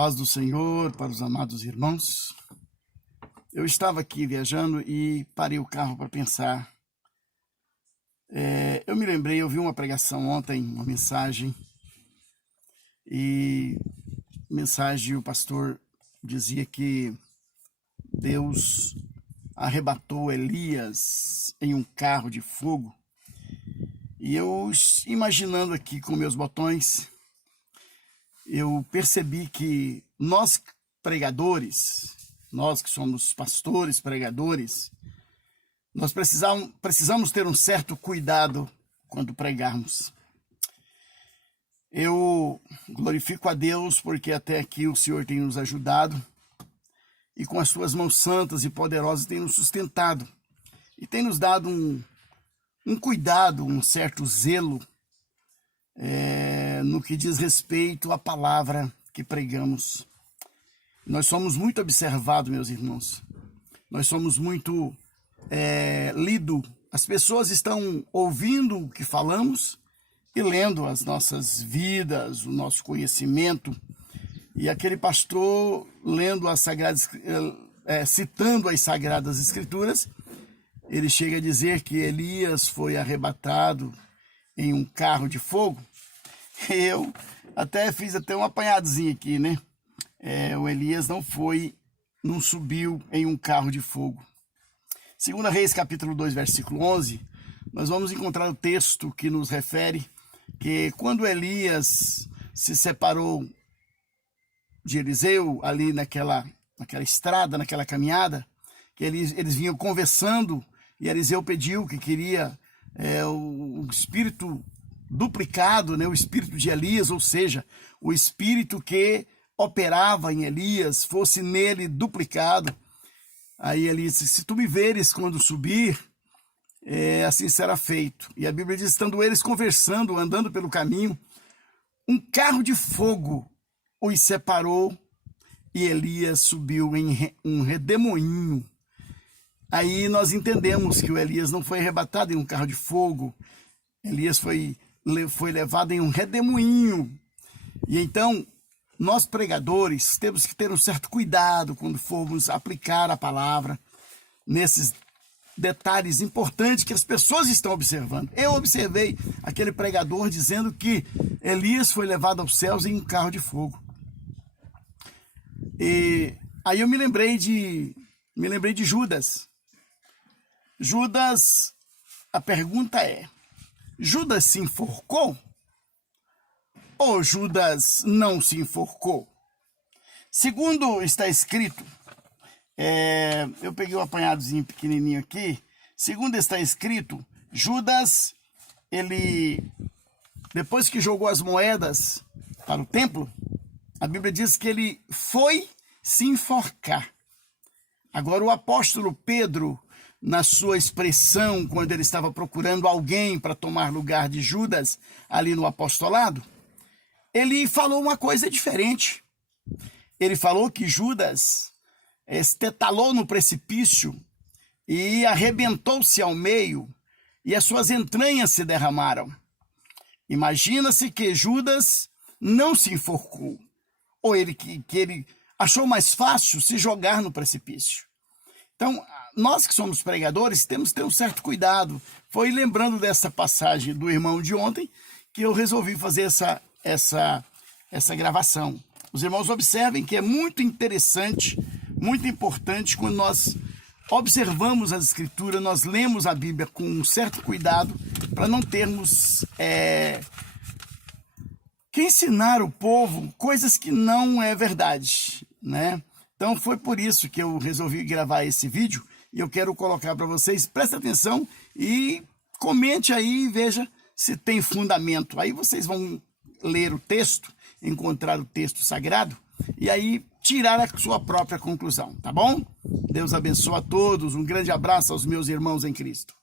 Paz do Senhor para os amados irmãos. Eu estava aqui viajando e parei o carro para pensar. Eu me lembrei, eu vi uma pregação ontem, uma mensagem, e o pastor dizia que Deus arrebatou Elias em um carro de fogo. E eu, imaginando aqui com meus botões, eu percebi que nós pregadores, nós que somos pastores, pregadores, nós precisamos ter um certo cuidado quando pregarmos. Eu glorifico a Deus porque até aqui o Senhor tem nos ajudado e com as suas mãos santas e poderosas tem nos sustentado e tem nos dado um cuidado, um certo zelo no que diz respeito à palavra que pregamos. Nós somos muito observados, meus irmãos. Nós somos muito lido. As pessoas estão ouvindo o que falamos e lendo as nossas vidas, o nosso conhecimento. E aquele pastor lendo as sagradas, citando as Sagradas Escrituras, ele chega a dizer que Elias foi arrebatado em um carro de fogo. Eu fiz um apanhadozinho aqui, né? O Elias não subiu em um carro de fogo. 2 Reis, capítulo 2, versículo 11, nós vamos encontrar o texto que nos refere que quando Elias se separou de Eliseu, ali naquela estrada, naquela caminhada, que eles vinham conversando, e Eliseu pediu que queria o espírito duplicado, né, o espírito de Elias, ou seja, o espírito que operava em Elias fosse nele duplicado. Aí Elias disse: se tu me veres quando subir, assim será feito. E a Bíblia diz: estando eles conversando, andando pelo caminho, um carro de fogo os separou e Elias subiu em um redemoinho. Aí nós entendemos que o Elias não foi arrebatado em um carro de fogo. Elias foi levado em um redemoinho. E então, nós pregadores temos que ter um certo cuidado quando formos aplicar a palavra nesses detalhes importantes que as pessoas estão observando. Eu observei aquele pregador dizendo que Elias foi levado aos céus em um carro de fogo. E aí eu me lembrei de Judas. Judas, a pergunta é: Judas se enforcou? Ou Judas não se enforcou? Segundo está escrito, eu peguei um apanhadozinho pequenininho aqui, segundo está escrito, Judas, ele, depois que jogou as moedas para o templo, a Bíblia diz que ele foi se enforcar. Agora o apóstolo Pedro, na sua expressão, quando ele estava procurando alguém para tomar lugar de Judas ali no apostolado, ele falou uma coisa diferente. Ele falou que Judas estetalou no precipício e arrebentou-se ao meio e as suas entranhas se derramaram. Imagina-se que Judas não se enforcou, ou que ele achou mais fácil se jogar no precipício. Então, nós que somos pregadores temos que ter um certo cuidado. Foi lembrando dessa passagem do irmão de ontem que eu resolvi fazer essa gravação. Os irmãos observem que é muito interessante, muito importante quando nós observamos as Escrituras, nós lemos a Bíblia com um certo cuidado para não termos que ensinar o povo coisas que não é verdade, né? Então foi por isso que eu resolvi gravar esse vídeo e eu quero colocar para vocês. Presta atenção e comente aí e veja se tem fundamento. Aí vocês vão ler o texto, encontrar o texto sagrado e aí tirar a sua própria conclusão, tá bom? Deus abençoe a todos, um grande abraço aos meus irmãos em Cristo.